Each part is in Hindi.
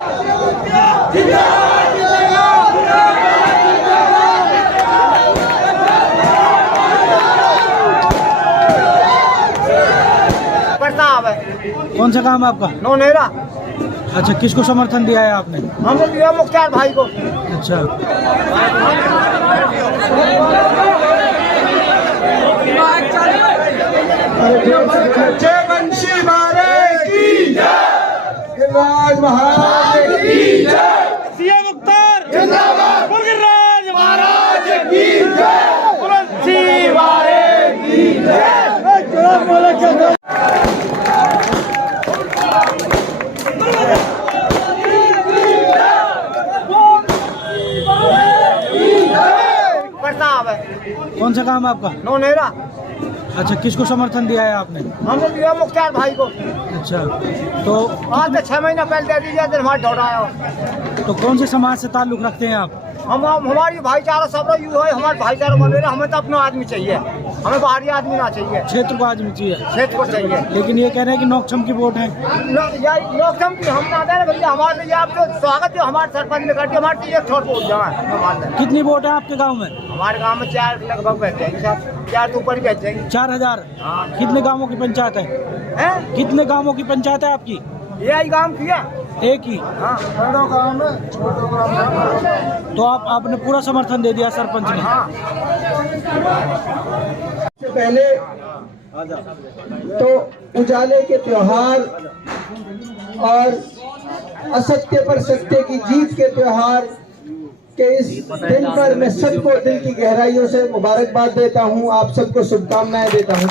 कौन सा काम है आपका? नौनेरा। अच्छा, किसको समर्थन दिया है आपने? हमने दिया मुख्तार भाई को। अच्छा, जय वंशी महाराज की जय, राज महाराज की जय, सीएम मुख्तार जिंदाबाद, राज महाराज की जय, वंशी महाराज की जय। कौन सा काम है आपका? नौनेरा। अच्छा, किसको समर्थन दिया है आपने? हमने दिया मुख्तार भाई को। अच्छा, तो आज से 6 महीना पहले दे दीजिए, दिन हमारे दौड़ाया। तो कौन से समाज से ताल्लुक रखते हैं आप? हम हमारी भाईचारा सब यू है, हमारे भाईचारा बने रहे। हमें तो अपना आदमी चाहिए, हमें बाहरी आदमी ना चाहिए। क्षेत्र को आदमी चाहिए, क्षेत्र को चाहिए। लेकिन ये कह रहे हैं कि नोकछम की वोट है। लोकसम की हम ना दे रहे भैया, हमारे लिए आपको स्वागत है। हमारे सरपंच ने कर दिया, हमारे लिए थोड़ा वोट जमा है। कितनी वोट है आपके गांव में? हमारे गांव में 4 लगभग बैठ जाएंगे साहब, 4 तो ऊपर ही बैठ जाएंगे। 4000। हाँ। कितने गांवों की पंचायत है? हैं? कितने गांवों की पंचायत है आपकी? यही गांव की है। एक ही। हाँ, बड़ों गांव में, छोटों गांव में। तो आपने पूरा समर्थन दे दिया सरपंच ने? हाँ। से पहले तो उजाले के त्योहार और असत्य पर सत्य की जीत के त्योहार के इस दिन पर मैं सबको दिल की गहराइयों से मुबारकबाद देता हूं। आप सबको शुभकामनाएं देता हूं।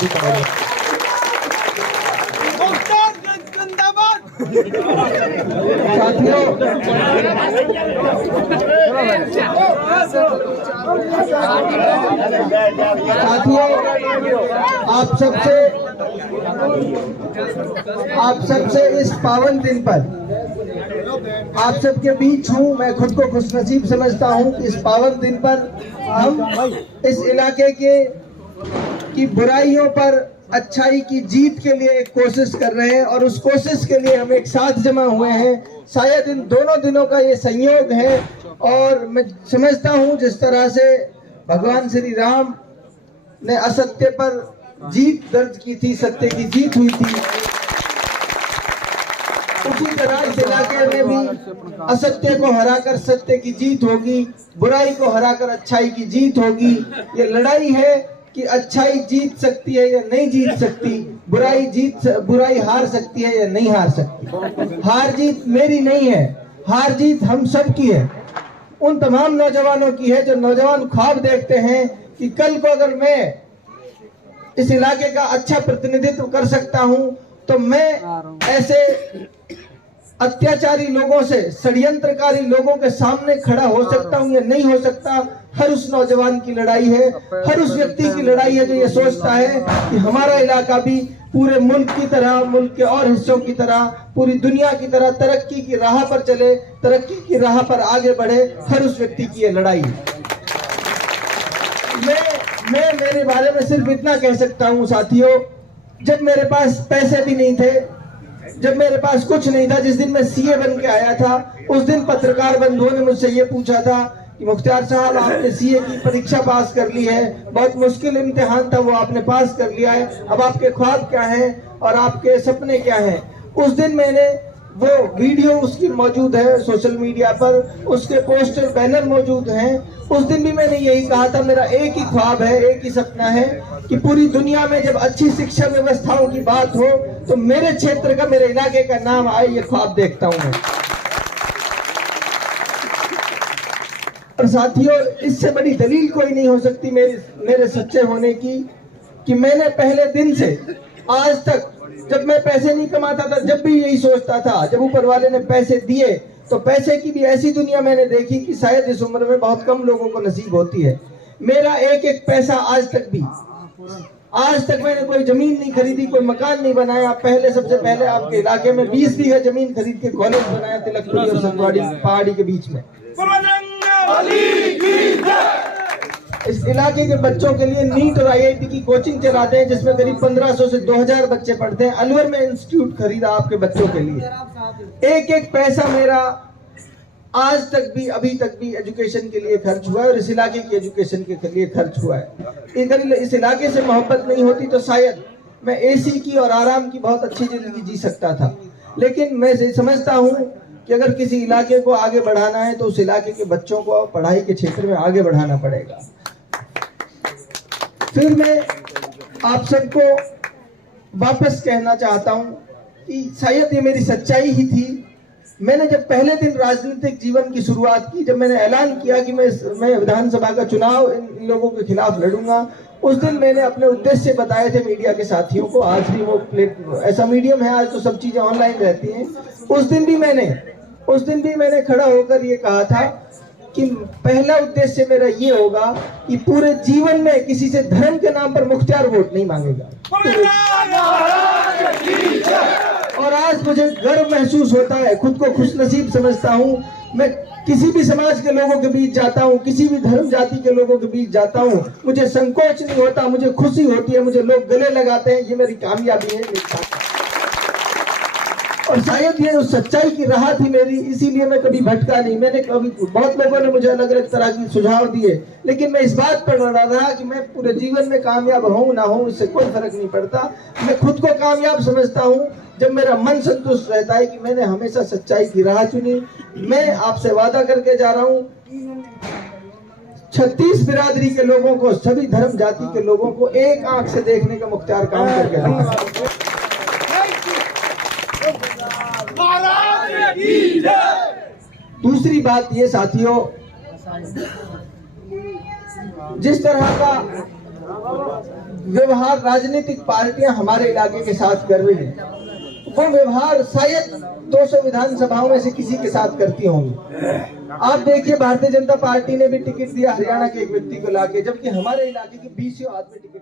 साथियों, आप सबसे इस पावन दिन पर आप सबके बीच हूँ। मैं खुद को खुशनसीब समझता हूँ कि इस पावन दिन पर हम इस इलाके की बुराइयों पर अच्छाई की जीत के लिए एक कोशिश कर रहे हैं और उस कोशिश के लिए हम एक साथ जमा हुए हैं। शायद इन दोनों दिनों का ये संयोग है और मैं समझता हूँ जिस तरह से भगवान श्री राम ने असत्य पर जीत दर्ज की थी, सत्य की जीत हुई थी, उसी तरह इस इलाके में भी असत्य को हराकर सत्य की जीत होगी, बुराई को हराकर अच्छाई की जीत होगी। ये लड़ाई है कि अच्छाई जीत सकती है या नहीं जीत सकती, बुराई हार सकती है या नहीं हार सकती। हार जीत मेरी नहीं है, हार जीत हम सब की है। उन तमाम नौजवानों की है जो नौजवान ख्वाब देखते हैं कि कल को अगर मैं इस इलाके का अच्छा प्रतिनिधित्व कर सकता हूं तो मैं ऐसे अत्याचारी लोगों से, षड्यंत्रकारी लोगों के सामने खड़ा हो सकता हूं या नहीं हो सकता। हर उस नौजवान की लड़ाई है, हर उस व्यक्ति की लड़ाई है जो ये सोचता है कि हमारा इलाका भी पूरे मुल्क की तरह, मुल्क के और हिस्सों की तरह, पूरी दुनिया की तरह तरक्की की राह पर चले, तरक्की की राह पर आगे बढ़े। हर उस व्यक्ति की ये लड़ाई है। मैं मेरे बारे में सिर्फ इतना कह सकता हूँ साथियों, जब मेरे पास पैसे भी नहीं थे, जब मेरे पास कुछ नहीं था, जिस दिन मैं सीए बन के आया था, उस दिन पत्रकार बंधुओं ने मुझसे ये पूछा था कि मुख्तार साहब, आपने सीए की परीक्षा पास कर ली है, बहुत मुश्किल इम्तिहान था, वो आपने पास कर लिया है, अब आपके ख्वाब क्या हैं और आपके सपने क्या हैं। उस दिन मैंने वो वीडियो उसकी मौजूद है सोशल मीडिया पर, उसके पोस्टर बैनर मौजूद हैं। उस दिन भी मैंने यही कहा था, मेरा एक ही ख्वाब है, एक ही सपना है कि पूरी दुनिया में जब अच्छी शिक्षा व्यवस्थाओं की बात हो तो मेरे क्षेत्र का, मेरे इलाके का नाम आए, ये ख्वाब देखता हूं मैं। और साथियों, इससे बड़ी दलील कोई नहीं हो सकती मेरे सच्चे होने की कि मैंने पहले दिन से आज तक, जब मैं पैसे नहीं कमाता था, जब भी यही सोचता था, जब ऊपर वाले ने पैसे दिए तो पैसे की भी ऐसी दुनिया मैंने देखी कि शायद इस उम्र में बहुत कम लोगों को नसीब होती है। मेरा एक एक पैसा आज तक मैंने कोई जमीन नहीं खरीदी, कोई मकान नहीं बनाया। सबसे पहले आपके इलाके में 20 बीघा जमीन खरीद के कॉलेज बनाया, तिलकपुरी और संतवाड़ी पहाड़ी के बीच में। इस इलाके के बच्चों के लिए नीट और IIT की कोचिंग चलाते हैं, जिसमें करीब 1500 से 2000 बच्चे पढ़ते हैं। अलवर में इंस्टीट्यूट खरीदा आपके बच्चों के लिए। एक एक पैसा मेरा आज तक भी, अभी तक भी एजुकेशन के लिए खर्च हुआ है और इस इलाके की एजुकेशन के लिए खर्च हुआ है। अगर इस इलाके से मोहब्बत नहीं होती तो शायद मैं AC की और आराम की बहुत अच्छी जिंदगी जी सकता था। लेकिन मैं समझता हूँ कि अगर किसी इलाके को आगे बढ़ाना है तो उस इलाके के बच्चों को पढ़ाई के क्षेत्र में आगे बढ़ाना पड़ेगा। फिर मैं आप सबको वापस कहना चाहता हूं कि शायद ये मेरी सच्चाई ही थी। मैंने जब पहले दिन राजनीतिक जीवन की शुरुआत की, जब मैंने ऐलान किया कि मैं विधानसभा का चुनाव इन लोगों के खिलाफ लड़ूंगा, उस दिन मैंने अपने उद्देश्य बताए थे मीडिया के साथियों को। आज भी वो ऐसा मीडियम है, आज तो सब चीजें ऑनलाइन रहती हैं। उस दिन भी मैंने खड़ा होकर ये कहा था कि पहला उद्देश्य मेरा ये होगा कि पूरे जीवन में किसी से धर्म के नाम पर मुख्तियार वोट नहीं मांगेगा। और आज मुझे गर्व महसूस होता है, खुद को खुशनसीब समझता हूँ। मैं किसी भी समाज के लोगों के बीच जाता हूँ, किसी भी धर्म जाति के लोगों के बीच जाता हूँ, मुझे संकोच नहीं होता, मुझे खुशी होती है, मुझे लोग गले लगाते हैं। ये मेरी कामयाबी है, मेरी ताकत। और शायद ये जो सच्चाई की राह थी मेरी, इसीलिए मैं कभी भटका नहीं। मैंने कभी, बहुत लोगों ने मुझे अलग अलग तरह की सुझाव दिए, लेकिन मैं इस बात पर लड़ा रहा कि मैं पूरे जीवन में कामयाब हूं ना हूं, इससे कोई फर्क नहीं पड़ता। मैं खुद को कामयाब समझता हूं जब मेरा मन संतुष्ट रहता है कि मैंने हमेशा सच्चाई की राह चुनी। मैं आपसे वादा करके जा रहा हूं, 36 बिरादरी के लोगों को, सभी धर्म जाति के लोगों को एक आंख से देखने का मुख्तियार काम करके दिखाऊंगा। दूसरी बात ये साथियों, जिस तरह का व्यवहार राजनीतिक पार्टियां हमारे इलाके के साथ कर रही हैं, वो व्यवहार शायद 200 विधानसभाओं में से किसी के साथ करती होंगी। आप देखिए, भारतीय जनता पार्टी ने भी टिकट दिया हरियाणा के एक व्यक्ति को लाके, जबकि हमारे इलाके के 20 आदमी टिकट